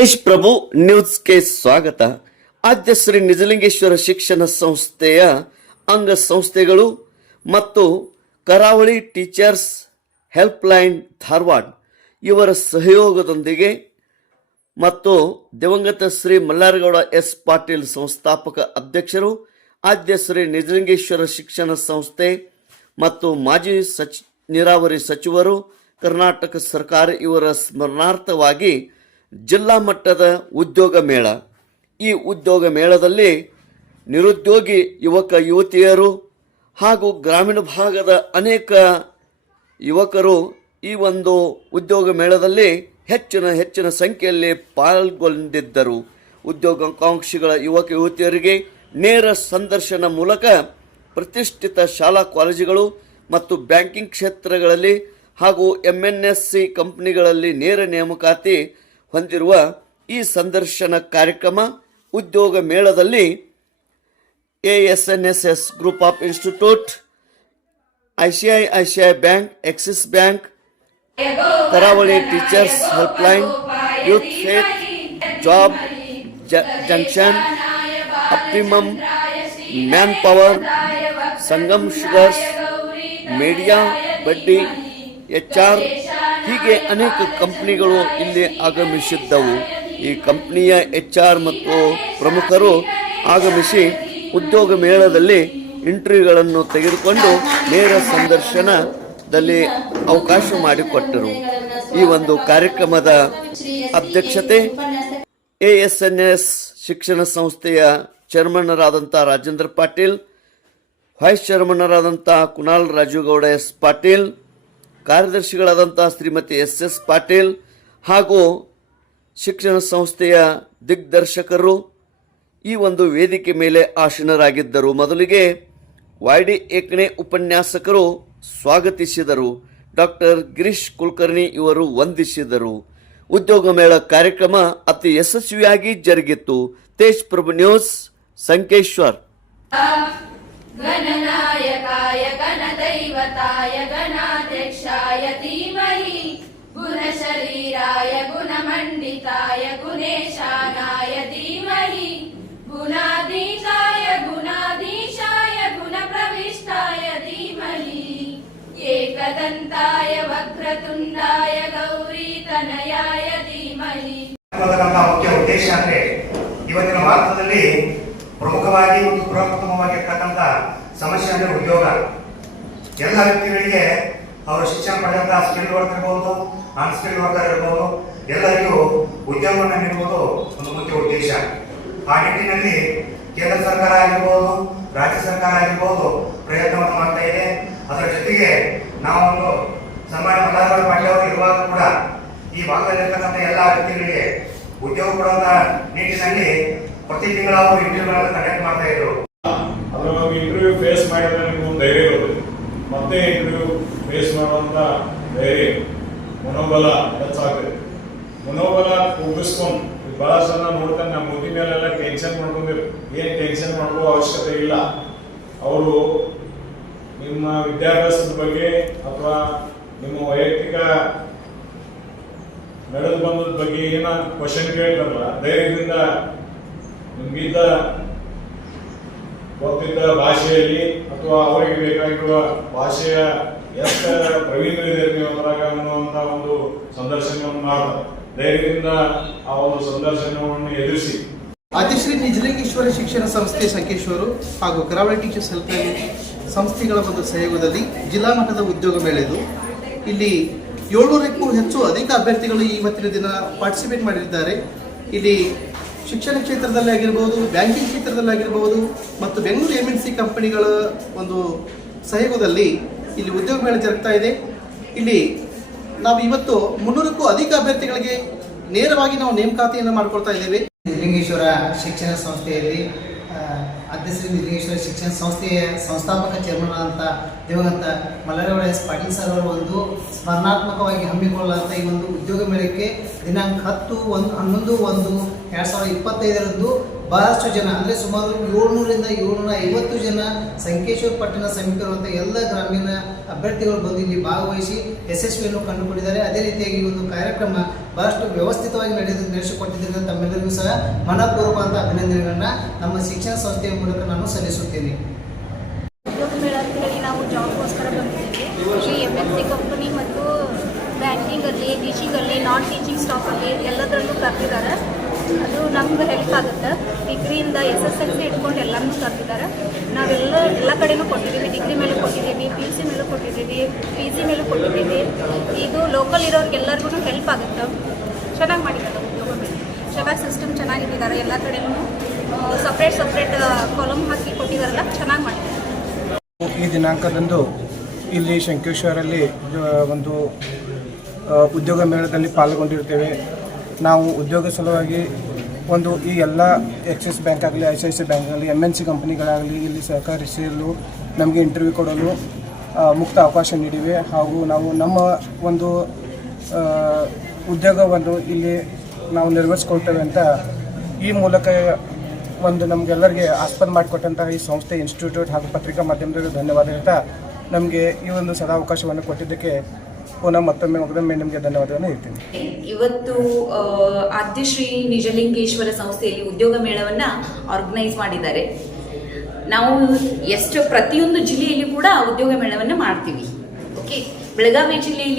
ತೇಜ್ ಪ್ರಭು ನ್ಯೂಸ್ಗೆ ಸ್ವಾಗತ. ಆದ್ಯ ಶ್ರೀ ನಿಜಲಿಂಗೇಶ್ವರ ಶಿಕ್ಷಣ ಸಂಸ್ಥೆಯ ಅಂಗ ಸಂಸ್ಥೆಗಳು ಮತ್ತು ಕರಾವಳಿ ಟೀಚರ್ಸ್ ಹೆಲ್ಪ್ಲೈನ್ ಧಾರವಾಡ ಇವರ ಸಹಯೋಗದೊಂದಿಗೆ ಮತ್ತು ದಿವಂಗತ ಶ್ರೀ ಮಲ್ಲಾರಗೌಡ ಎಸ್ ಪಾಟೀಲ್ ಸಂಸ್ಥಾಪಕ ಅಧ್ಯಕ್ಷರು, ಆದ್ಯ ಶ್ರೀ ನಿಜಲಿಂಗೇಶ್ವರ ಶಿಕ್ಷಣ ಸಂಸ್ಥೆ ಮತ್ತು ಮಾಜಿ ಸಚ್, ನೀರಾವರಿ ಸಚಿವರು, ಕರ್ನಾಟಕ ಸರ್ಕಾರ ಇವರ ಸ್ಮರಣಾರ್ಥವಾಗಿ ಜಿಲ್ಲಾ ಮಟ್ಟದ ಉದ್ಯೋಗ ಮೇಳ. ಈ ಉದ್ಯೋಗ ಮೇಳದಲ್ಲಿ ನಿರುದ್ಯೋಗಿ ಯುವಕ ಯುವತಿಯರು ಹಾಗೂ ಗ್ರಾಮೀಣ ಭಾಗದ ಅನೇಕ ಯುವಕರು ಈ ಒಂದು ಉದ್ಯೋಗ ಮೇಳದಲ್ಲಿ ಹೆಚ್ಚಿನ ಹೆಚ್ಚಿನ ಸಂಖ್ಯೆಯಲ್ಲಿ ಪಾಲ್ಗೊಂಡಿದ್ದರು. ಉದ್ಯೋಗಾಕಾಂಕ್ಷಿಗಳ ಯುವಕ ಯುವತಿಯರಿಗೆ ನೇರ ಸಂದರ್ಶನ ಮೂಲಕ ಪ್ರತಿಷ್ಠಿತ ಶಾಲಾ ಕಾಲೇಜುಗಳು ಮತ್ತು ಬ್ಯಾಂಕಿಂಗ್ ಕ್ಷೇತ್ರಗಳಲ್ಲಿ ಹಾಗೂ ಎಂ ಎನ್ ಎಸ್ ಸಿ ಕಂಪನಿಗಳಲ್ಲಿ ನೇರ ನೇಮಕಾತಿ ಹೊಂದಿರುವ ಈ ಸಂದರ್ಶನ ಕಾರ್ಯಕ್ರಮ ಉದ್ಯೋಗ ಮೇಳದಲ್ಲಿ A S N S S group of institute ICICI bank, Axis bank, Karavali teachers helpline, youth faith, job junction optimum manpower, Sangam sugars, media, buddy, H R ಹೀಗೆ ಅನೇಕ ಕಂಪ್ನಿಗಳು ಇಲ್ಲಿ ಆಗಮಿಸಿದ್ದವು. ಈ ಕಂಪ್ನಿಯ ಎಚ್ ಆರ್ ಮತ್ತು ಪ್ರಮುಖರು ಆಗಮಿಸಿ ಉದ್ಯೋಗ ಮೇಳದಲ್ಲಿ ಇಂಟರ್ವ್ಯೂಗಳನ್ನು ತೆಗೆದುಕೊಂಡು ನೇರ ಸಂದರ್ಶನದಲ್ಲಿ ಅವಕಾಶ ಮಾಡಿಕೊಟ್ಟರು. ಈ ಒಂದು ಕಾರ್ಯಕ್ರಮದ ಅಧ್ಯಕ್ಷತೆ ಎ ಎಸ್ ಎನ್ ಎಸ್ ಶಿಕ್ಷಣ ಸಂಸ್ಥೆಯ ಚೇರ್ಮನ್ನರಾದಂಥ ರಾಜೇಂದ್ರ ಪಾಟೀಲ್, ವೈಸ್ ಚೇರ್ಮನ್ನರಾದಂಥ ಕುಣಾಲ್ ರಾಜುಗೌಡ ಎಸ್ ಪಾಟೀಲ್ ಕಾರ್ಯದರ್ಶಿಗಳಾದಂತಹ ಶ್ರೀಮತಿ ಎಸ್ ಎಸ್ ಪಾಟೀಲ್ ಹಾಗೂ ಶಿಕ್ಷಣ ಸಂಸ್ಥೆಯ ದಿಗ್ದರ್ಶಕರು ಈ ಒಂದು ವೇದಿಕೆ ಮೇಲೆ ಆಸೀನರಾಗಿದ್ದರು. ಮೊದಲಿಗೆ ವೈ ಡಿ ಉಪನ್ಯಾಸಕರು ಸ್ವಾಗತಿಸಿದರು. ಡಾಕ್ಟರ್ ಗಿರೀಶ್ ಕುಲಕರ್ಣಿ ಇವರು ವಂದಿಸಿದರು. ಉದ್ಯೋಗ ಮೇಳ ಕಾರ್ಯಕ್ರಮ ಅತಿ ಯಶಸ್ವಿಯಾಗಿ ಜರುಗಿತ್ತು. ತೇಜ್ ಪ್ರಭು ನ್ಯೂಸ್, ಸಂಕೇಶ್ವರ್. ಗಣನಾಯಕಾಯ ಗಣದೈವತಾಯ ಗಣ गणाध्यक्षाय धीमहि गुणशरीराय गुणमण्डिताय गुणेशानाय धीमहि गुणाधीशाय गुणाधीशाय गुणप्रविष्टाय धीमहि एकदन्ताय वक्रतुण्डाय गौरीतनयाय धीमहि ನಮ್ಮ ಮುಖ್ಯ ಉದ್ದೇಶ ಅಂದ್ರೆ ಇವತ್ತಿನ ಭಾರತದಲ್ಲಿ ಪ್ರಮುಖವಾಗಿ ಮತ್ತು ಪ್ರಪ್ರಥಮವಾಗಿರ್ತಕ್ಕಂಥ ಸಮಸ್ಯೆ ಅಂದ್ರೆ ಉದ್ಯೋಗ ಎಲ್ಲ ವ್ಯಕ್ತಿಗಳಿಗೆ ಅವರು ಶಿಕ್ಷಣ ಪಡೆದಂಥ ಸ್ಕಿಲ್ ವರ್ಕ್ ಇರ್ಬೋದು ನಾನ್ ಸ್ಕಿಲ್ ಇರ್ಬೋದು, ಎಲ್ಲರಿಗೂ ಉದ್ಯೋಗವನ್ನು ನೀಡುವುದು ಒಂದು ಮುಖ್ಯ ಉದ್ದೇಶ. ಆ ನಿಟ್ಟಿನಲ್ಲಿ ಕೇಂದ್ರ ಸರ್ಕಾರ ಆಗಿರ್ಬೋದು, ರಾಜ್ಯ ಸರ್ಕಾರ ಆಗಿರ್ಬೋದು ಪ್ರಯತ್ನವನ್ನು ಮಾಡ್ತಾ ಇದೆ. ಅದರ ಜೊತೆಗೆ ನಾವೊಂದು ಸನ್ಮಾನ್ಯ ಮಲ್ಲಾರಗೌಡ ಪಾಟೀಲ್ ಇರುವಾಗ ಕೂಡ ಈ ಭಾಗದಲ್ಲಿರ್ತಕ್ಕಂಥ ಎಲ್ಲ ವ್ಯಕ್ತಿಗಳಿಗೆ ಉದ್ಯೋಗ ಕೊಡುವಂತ ನಿಟ್ಟಿನಲ್ಲಿ ಪ್ರತಿ ತಿಂಗಳ ಅವರು ಇಂಟರ್ವ್ಯೂಗಳನ್ನು ಕಂಡಕ್ಟ್ ಮಾಡ್ತಾ ಇದ್ರು. ಅದರ ಇಂಟರ್ವ್ಯೂ ಫೇಸ್ ಮಾಡಿದ್ರೆ ನಿಮ್ಗೆ ಧೈರ್ಯ ಇರುತ್ತೆ ಮತ್ತೆ ಇಂಟರ್ವ್ಯೂ ಫೇಸ್ ಮಾಡುವಂಥ ಧೈರ್ಯ, ಮನೋಬಲ ಹೆಚ್ಚಾಗ್ತದೆ. ಮನೋಬಲ ಕೂಗಿಸ್ಕೊಂಡು ಭಾಳ ಜನ ನೋಡ್ತಾನೆ ನಮ್ಮ ಮುಗಿ ಮೇಲೆಲ್ಲ ಟೆನ್ಷನ್ ಮಾಡ್ಕೊಂಡಿರು. ಏನು ಟೆನ್ಷನ್ ಮಾಡ್ಕೋ ಅವಶ್ಯಕತೆ ಇಲ್ಲ. ಅವರು ನಿಮ್ಮ ವಿದ್ಯಾಭ್ಯಾಸದ ಬಗ್ಗೆ ಅಥವಾ ನಿಮ್ಮ ವೈಯಕ್ತಿಕ ನಡೆದು ಬಂದದ ಬಗ್ಗೆ ಏನ ಕ್ವಶನ್ ಕೇಳ್ತಾರಲ್ಲ, ಧೈರ್ಯದಿಂದ ನಿಮ್ಗಿದ್ದ ಗೊತ್ತಿದ್ದ ಭಾಷೆಯಲ್ಲಿ ಅಥವಾ ಅವರಿಗೆ ಬೇಕಾಗಿರುವ ಭಾಷೆಯ ಎಷ್ಟು ಪ್ರವೀಣರಿದೆ ನೀವು ಅದರಾಗ ಒಂದು ಸಂದರ್ಶನವನ್ನು ಮಾಡ್ತಾರೆ ಧೈರ್ಯದಿಂದ ಆ ಒಂದು ಸಂದರ್ಶನವನ್ನು ಎದುರಿಸಿ. ಅತಿಶ್ರೀ ನಿಜಲಿಂಗೇಶ್ವರ ಶಿಕ್ಷಣ ಸಂಸ್ಥೆ ಸಂಕೇಶ್ವರು ಹಾಗೂ ಕರಾವಳಿ ಟೀಚರ್ಸ್ ಹೆಲ್ಪ್ಲೈನ್ ಸಂಸ್ಥೆಗಳ ಒಂದು ಸಹಯೋಗದಲ್ಲಿ ಜಿಲ್ಲಾ ಮಟ್ಟದ ಉದ್ಯೋಗ ಮೇಳೆದು ಇಲ್ಲಿ ಏಳ್ನೂರಕ್ಕೂ ಹೆಚ್ಚು ಅಧಿಕ ಅಭ್ಯರ್ಥಿಗಳು ಇವತ್ತಿನ ದಿನ ಪಾರ್ಟಿಸಿಪೇಟ್ ಮಾಡಿದ್ದಾರೆ. ಇಲ್ಲಿ ಶಿಕ್ಷಣ ಕ್ಷೇತ್ರದಲ್ಲಿ ಆಗಿರ್ಬೋದು, ಬ್ಯಾಂಕಿಂಗ್ ಕ್ಷೇತ್ರದಲ್ಲಿ ಆಗಿರ್ಬೋದು ಮತ್ತು ಬೆಂಗಳೂರು ಎಂ ಎನ್ ಸಿ ಕಂಪನಿಗಳ ಒಂದು ಸಹಯೋಗದಲ್ಲಿ ಇಲ್ಲಿ ಉದ್ಯೋಗ ಮೇಳ ಜರುಗ್ತಾ ಇದೆ. ಇಲ್ಲಿ ನಾವು ಇವತ್ತು ಮುನ್ನೂರಕ್ಕೂ ಅಧಿಕ ಅಭ್ಯರ್ಥಿಗಳಿಗೆ ನೇರವಾಗಿ ನಾವು ನೇಮಕಾತಿಯನ್ನು ಮಾಡ್ಕೊಳ್ತಾ ಇದ್ದೇವೆ. ಲಿಂಗೇಶ್ವರ ಶಿಕ್ಷಣ ಸಂಸ್ಥೆಯಲ್ಲಿ ಅಧ್ಯಕ್ಷ ನಿರ್ಗೇಶ್ವರ ಶಿಕ್ಷಣ ಸಂಸ್ಥೆಯ ಸಂಸ್ಥಾಪಕ ಚೇರ್ಮನ್ ಅಂತ, ದಿವಂಗತ ಮಲ್ಲಾರಗೌಡ ಎಸ್ ಪಾಟೀಲ್ ಸರ್ ಅವರು ಒಂದು ಸ್ಮರಣಾತ್ಮಕವಾಗಿ ಹಮ್ಮಿಕೊಳ್ಳಲಾದ ಈ ಒಂದು ಉದ್ಯೋಗ ಮೇಳಕ್ಕೆ ದಿನಾಂಕ ಹತ್ತು ಒಂದು ಹನ್ನೊಂದು ಒಂದು ಎರಡು ಸಾವಿರದ ಇಪ್ಪತ್ತೈದರಂದು ಬಹಳಷ್ಟು ಜನ, ಅಂದರೆ ಸುಮಾರು ಏಳ್ನೂರಿಂದ ಏಳ್ನೂರ ಐವತ್ತು ಜನ ಸಂಕೇಶ್ವರ ಪಟ್ಟಣ ಸಮೀಪ ಎಲ್ಲ ಗ್ರಾಮೀಣ ಅಭ್ಯರ್ಥಿಗಳು ಬಂದು ಇಲ್ಲಿ ಭಾಗವಹಿಸಿ ಯಶಸ್ವಿಯನ್ನು ಕಂಡುಕೊಂಡಿದ್ದಾರೆ. ಅದೇ ರೀತಿಯಾಗಿ ಈ ಒಂದು ಕಾರ್ಯಕ್ರಮ ಬಹಳಷ್ಟು ವ್ಯವಸ್ಥಿತವಾಗಿ ನಡೆದು ನಡೆಸಿಕೊಟ್ಟಿದ್ದರಿಂದ ತಮ್ಮೆಲ್ಲರಿಗೂ ಸಹ ಮನಪೂರ್ವಕವಾದ ಅಭಿನಂದನೆಗಳನ್ನು ನಮ್ಮ ಶಿಕ್ಷಣ ಸಂಸ್ಥೆಯ ಮೂಲಕ ನಾನು ಸಲ್ಲಿಸುತ್ತೇನೆ. ಉದ್ಯೋಗ ಮೇಳ ಅಂತ ಹೇಳಿ ನಾವು ಜಾಬ್ಗೋಸ್ಕರ ಬಂದಿದ್ದೀವಿ. ಎಂ ಎನ್ ಸಿ ಕಂಪನಿ ಮತ್ತು ಬ್ಯಾಂಕಿಂಗಲ್ಲಿ ಟೀಚಿಂಗಲ್ಲಿ ನಾನ್ ಟೀಚಿಂಗ್ ಸ್ಟಾಫಲ್ಲಿ ಎಲ್ಲದರಲ್ಲೂ ಕರೆದಿದ್ದಾರೆ. ಅದು ನಮ್ಗೆ ಹೆಲ್ಪ್ ಆಗುತ್ತೆ. ಡಿಗ್ರಿಯಿಂದ ಎಸ್ ಎಸ್ ಎಲ್ ಸಿ ಇಟ್ಕೊಂಡು ಎಲ್ಲನೂ ಕರೆದಿದ್ದಾರೆ. ನಾವೆಲ್ಲ ಎಲ್ಲ ಕಡೆನೂ ಕೊಟ್ಟಿದ್ದೀವಿ. ಡಿಗ್ರಿ ಮೇಲೆ ಕೊಟ್ಟಿದ್ದೀವಿ ಪಿ ಯು ಸಿ ಮೇಲೂ ಕೊಟ್ಟಿದ್ದೀವಿ ಪಿ ಜಿ ಮೇಲೂ ಕೊಟ್ಟಿದ್ದೀವಿ. ಇದು ಲೋಕಲ್ ಇರೋರಿಗೆಲ್ಲರಿಗೂ ಹೆಲ್ಪ್ ಆಗುತ್ತೆ. ಚೆನ್ನಾಗಿ ಮಾಡಿದ್ದಾರೆ ಉದ್ಯೋಗ ಮೇಲೆ ಚೆನ್ನಾಗಿ ಸಿಸ್ಟಮ್ ಚೆನ್ನಾಗಿಟ್ಟಿದ್ದಾರೆ. ಎಲ್ಲ ಕಡೆನೂ ಸಪ್ರೇಟ್ ಸಪ್ರೇಟ್ ಕಾಲಮ್ ಹಾಕಿ ಕೊಟ್ಟಿದ್ದಾರಲ್ಲ ಚೆನ್ನಾಗಿ ಈ ದಿನಾಂಕದಂದು ಇಲ್ಲಿ ಶಂಕೇಶ್ವರಲ್ಲಿ ಒಂದು ಉದ್ಯೋಗ ಮೇಳದಲ್ಲಿ ಪಾಲ್ಗೊಂಡಿರ್ತೇವೆ. ನಾವು ಉದ್ಯೋಗ ಸಲುವಾಗಿ ಒಂದು ಈ ಎಲ್ಲ ಎಕ್ಸಿಸ್ ಬ್ಯಾಂಕ್ ಆಗಲಿ, I C I C bank ಆಗಲಿ, ಎಂ ಎನ್ ಸಿ ಕಂಪ್ನಿಗಳಾಗಲಿ ಇಲ್ಲಿ ಸಹಕರಿಸಲು ನಮಗೆ ಇಂಟರ್ವ್ಯೂ ಕೊಡಲು ಮುಕ್ತ ಅವಕಾಶ ನೀಡಿವೆ. ಹಾಗೂ ನಾವು ನಮ್ಮ ಒಂದು ಉದ್ಯೋಗವನ್ನು ಇಲ್ಲಿ ನಾವು ನೆರವೇರಿಸ್ಕೊಳ್ತೇವೆ ಅಂತ ಈ ಮೂಲಕ ಒಂದು ನಮಗೆಲ್ಲರಿಗೆ ಆಸ್ಪದ ಮಾಡಿಕೊಟ್ಟಂತಹ ಈ ಸಂಸ್ಥೆ ಇನ್ಸ್ಟಿಟ್ಯೂಟ್ ಹಾಗೂ ಪತ್ರಿಕಾ ಮಾಧ್ಯಮದವರಿಗೆ ಧನ್ಯವಾದ ಹೇಳ್ತಾ ನಮಗೆ ಈ ಒಂದು ಸದಾವಕಾಶವನ್ನು ಕೊಟ್ಟಿದ್ದಕ್ಕೆ ಪುನಃ ಮತ್ತೊಮ್ಮೆ ಮಗದೊಮ್ಮೆ ನಿಮಗೆ ಧನ್ಯವಾದವನ್ನು ಹೇಳ್ತೀನಿ. ಇವತ್ತು ಆದ್ಯಶ್ರೀ ನಿಜಲಿಂಗೇಶ್ವರ ಸಂಸ್ಥೆಯಲ್ಲಿ ಉದ್ಯೋಗ ಮೇಳವನ್ನ ಆರ್ಗನೈಸ್ ಮಾಡಿದ್ದಾರೆ. ನಾವು ಎಷ್ಟು ಪ್ರತಿಯೊಂದು ಜಿಲ್ಲೆಯಲ್ಲಿ ಕೂಡ ಉದ್ಯೋಗ ಮೇಳವನ್ನು ಮಾಡ್ತೀವಿ. ಓಕೆ ಬೆಳಗಾವಿ ಜಿಲ್ಲೆಯಲ್ಲಿ